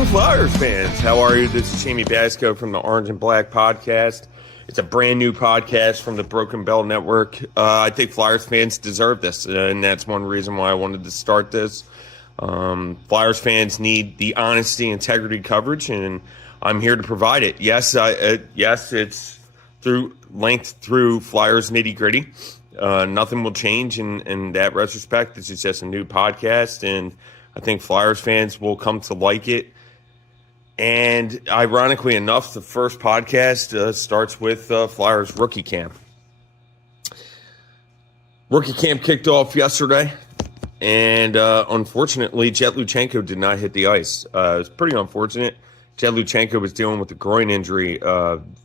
Greetings, Flyers fans. How are you? This is Jamey Baskow from the Orange and Black podcast. It's a brand new podcast from the Broken Bell Network. I think Flyers fans deserve this, and that's one reason why I wanted to start this. Flyers fans need the honesty, integrity coverage, and I'm here to provide it. Yes, it's through Flyers nitty-gritty. Nothing will change in that retrospect. This is just a new podcast, and I think Flyers fans will come to like it. And ironically enough, the first podcast starts with Flyers rookie camp. Rookie camp kicked off yesterday, and unfortunately, Jet Luchenko did not hit the ice. It was pretty unfortunate. Jet Luchenko was dealing with a groin injury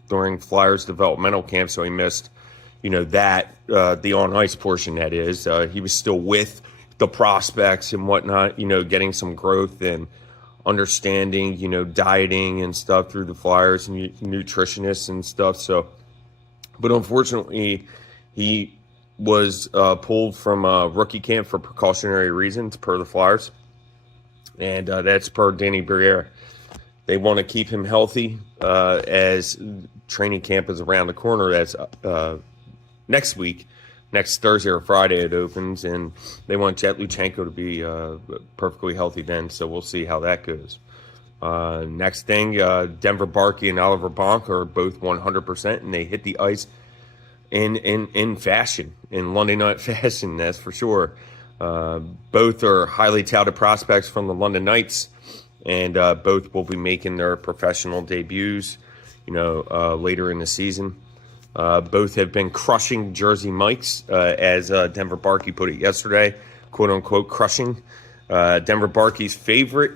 during Flyers developmental camp, so he missed, the on-ice portion, that is. He was still with the prospects and whatnot, getting some growth and understanding, dieting and stuff through the Flyers and nutritionists and stuff. So, but unfortunately, he was pulled from rookie camp for precautionary reasons per the Flyers. And that's per Danny Briere. They want to keep him healthy as training camp is around the corner. That's next week. Next Thursday or Friday it opens, and they want Jet Luchenko to be perfectly healthy then, so we'll see how that goes. Next thing, Denver Barkey and Oliver Bonk are both 100%, and they hit the ice in fashion, in London Night fashion, that's for sure. Both are highly touted prospects from the London Knights, and both will be making their professional debuts, later in the season. Both have been crushing Jersey Mikes, as Denver Barkey put it yesterday, quote unquote crushing. Denver Barkey's favorite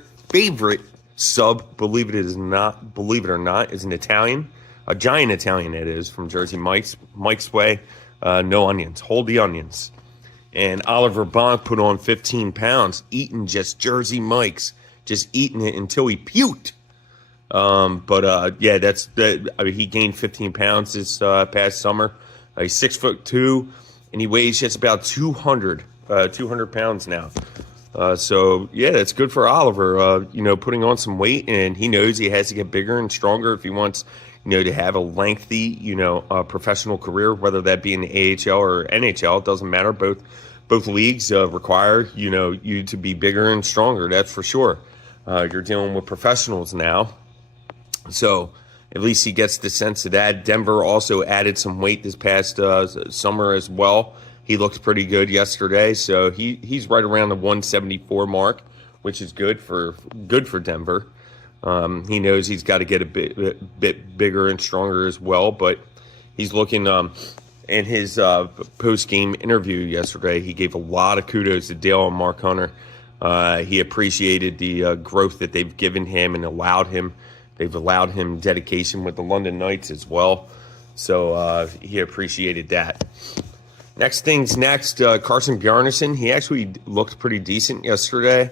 sub, believe it or not, is an Italian, a giant Italian that is, from Jersey Mikes. Mike's way, no onions, hold the onions. And Oliver Bonk put on 15 pounds, eating just Jersey Mikes, just eating it until he puked. He gained 15 pounds this past summer. He's 6'2", and he weighs just about 200 pounds now. That's good for Oliver, putting on some weight, and he knows he has to get bigger and stronger if he wants, to have a lengthy, professional career, whether that be in the AHL or NHL. It doesn't matter. Both leagues require, you to be bigger and stronger. That's for sure. You're dealing with professionals now. So at least he gets the sense of that. Denver also added some weight this past summer as well. He looked pretty good yesterday, so he's right around the 174 mark, which is good for Denver. He knows he's got to get a bit bigger and stronger as well, but he's looking. In his post-game interview yesterday, he gave a lot of kudos to Dale and Mark Hunter. He appreciated the growth that they've given him and They've allowed him dedication with the London Knights as well. So he appreciated that. Next thing's next, Carson Bjarnason. He actually looked pretty decent yesterday.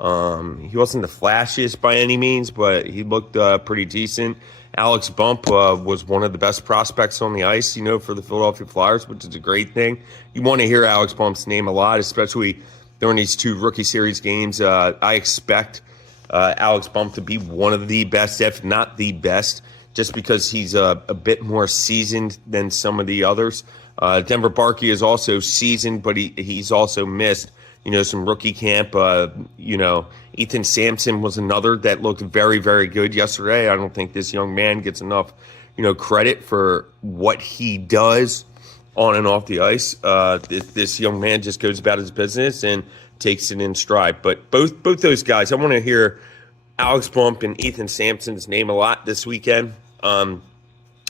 He wasn't the flashiest by any means, but he looked pretty decent. Alex Bump was one of the best prospects on the ice, for the Philadelphia Flyers, which is a great thing. You want to hear Alex Bump's name a lot, especially during these two rookie series games. I expect Alex Bump to be one of the best, if not the best, just because he's a bit more seasoned than some of the others. Denver Barkey is also seasoned, but he's also missed, some rookie camp. Ethan Sampson was another that looked very, very good yesterday. I don't think this young man gets enough, credit for what he does on and off the ice. This young man just goes about his business and takes it in stride. But both those guys, I want to hear Alex Bump and Ethan Sampson's name a lot this weekend,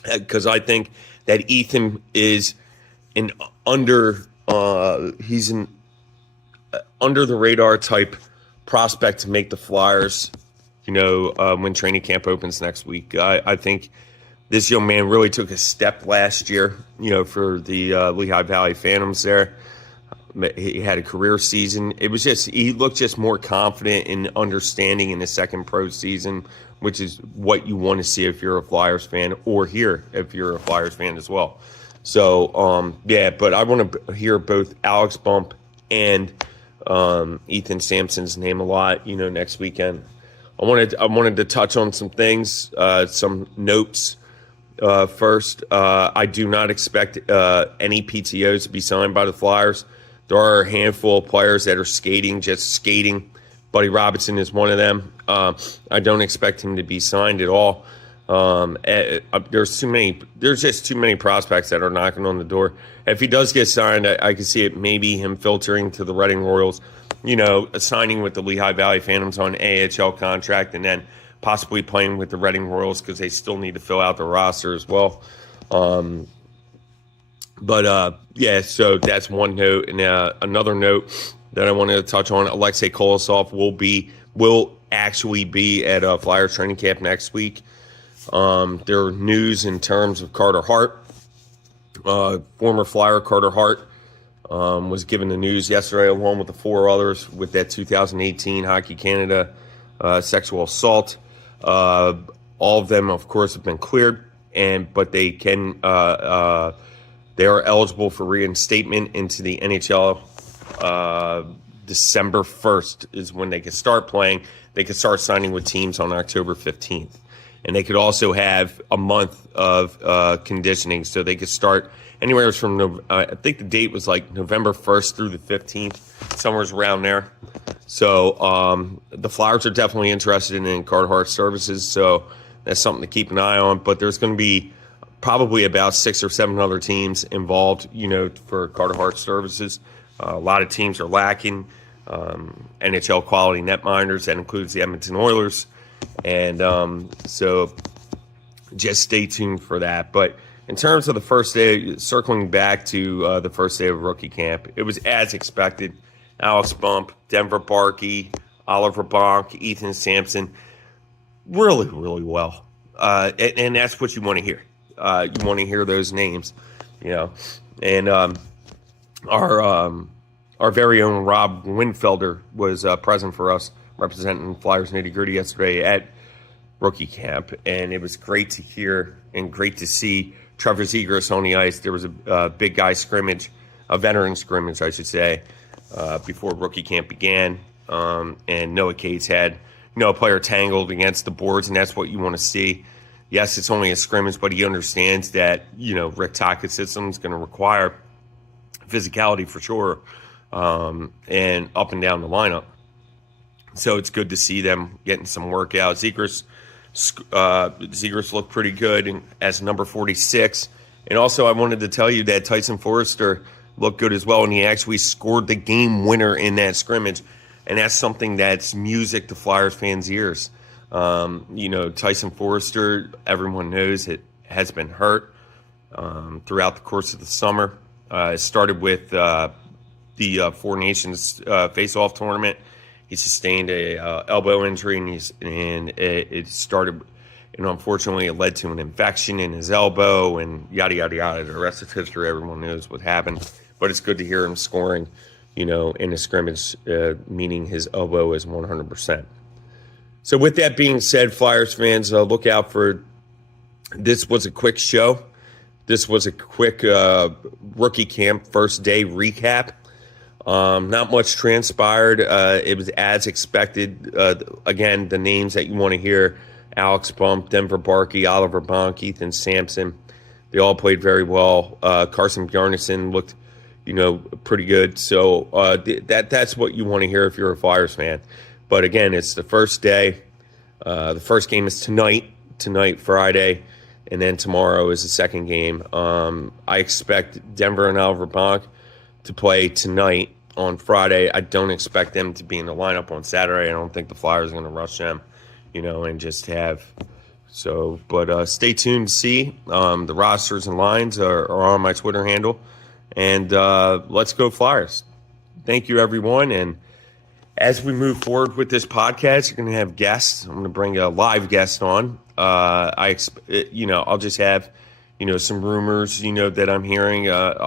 because I think that Ethan is he's an under the radar type prospect to make the Flyers, when training camp opens next week. I think this young man really took a step last year, for the Lehigh Valley Phantoms there. He had a career season. He looked just more confident in understanding in his second pro season, which is what you want to see if you're a Flyers fan, or hear if you're a Flyers fan as well. So, but I want to hear both Alex Bump and Ethan Sampson's name a lot, next weekend. I wanted to touch on some things, some notes. First, I do not expect any PTOs to be signed by the Flyers. There are a handful of players that are just skating. Buddy Robinson is one of them. I don't expect him to be signed at all. There's just too many prospects that are knocking on the door. If he does get signed, I can see it maybe him filtering to the Reading Royals, signing with the Lehigh Valley Phantoms on AHL contract, and then possibly playing with the Reading Royals because they still need to fill out the roster as well. So that's one note. And another note that I wanted to touch on, Alexei Kolosov will actually be at Flyers training camp next week. There are news in terms of Carter Hart. Former Flyer Carter Hart was given the news yesterday along with the 4 others with that 2018 Hockey Canada sexual assault. All of them, of course, have been cleared, but they are eligible for reinstatement into the NHL. December 1st is when they can start playing. They can start signing with teams on October 15th. And they could also have a month of conditioning, so they could start anywhere from, I think the date was like November 1st through the 15th, somewhere around there. So the Flyers are definitely interested in Carter Hart's services, so that's something to keep an eye on. But there's going to be probably about 6 or 7 other teams involved, for Carter Hart's services. A lot of teams are lacking NHL quality netminders. That includes the Edmonton Oilers. And so just stay tuned for that. But in terms of the first day, circling back to the first day of rookie camp, it was as expected. Alex Bump, Denver Barkey, Oliver Bonk, Ethan Sampson, really, really well. And that's what you want to hear. You want to hear those names, And our very own Rob Winfelder was present for us, representing Flyers Nitty Gritty yesterday at rookie camp, and it was great to hear and great to see Trevor Zegras on the ice. There was a big guy scrimmage, a veteran scrimmage, I should say, before rookie camp began, and Noah Cates had a player tangled against the boards, and that's what you want to see. Yes, it's only a scrimmage, but he understands that Rick Tockett's system is going to require physicality for sure, and up and down the lineup. So it's good to see them getting some workout. Zegras looked pretty good as number 46. And also I wanted to tell you that Tyson Forrester looked good as well, and he actually scored the game winner in that scrimmage. And that's something that's music to Flyers fans' ears. Tyson Forrester, everyone knows it has been hurt throughout the course of the summer. It started with the Four Nations face-off tournament. He sustained a elbow injury, and it started, unfortunately, it led to an infection in his elbow, and yada yada yada. The rest of history, everyone knows what happened. But it's good to hear him scoring, in a scrimmage, meaning his elbow is 100%. So with that being said, Flyers fans, look out for. This was a quick show. This was a quick rookie camp first day recap. Not much transpired. It was as expected. Again, the names that you want to hear: Alex Bump, Denver Barkey, Oliver Bonk, Ethan Sampson. They all played very well. Carson Bjarnason looked, pretty good. So that's what you want to hear if you're a Flyers fan. But again, it's the first day. The first game is tonight, Friday, and then tomorrow is the second game. I expect Denver and Oliver Bonk to play tonight on Friday. I don't expect them to be in the lineup on Saturday. I don't think the Flyers are going to rush them, and just have so. But stay tuned to see. The rosters and lines are on my Twitter handle. And let's go Flyers. Thank you, everyone. And as we move forward with this podcast, you're going to have guests. I'm going to bring a live guest on. I'll just have, some rumors, that I'm hearing.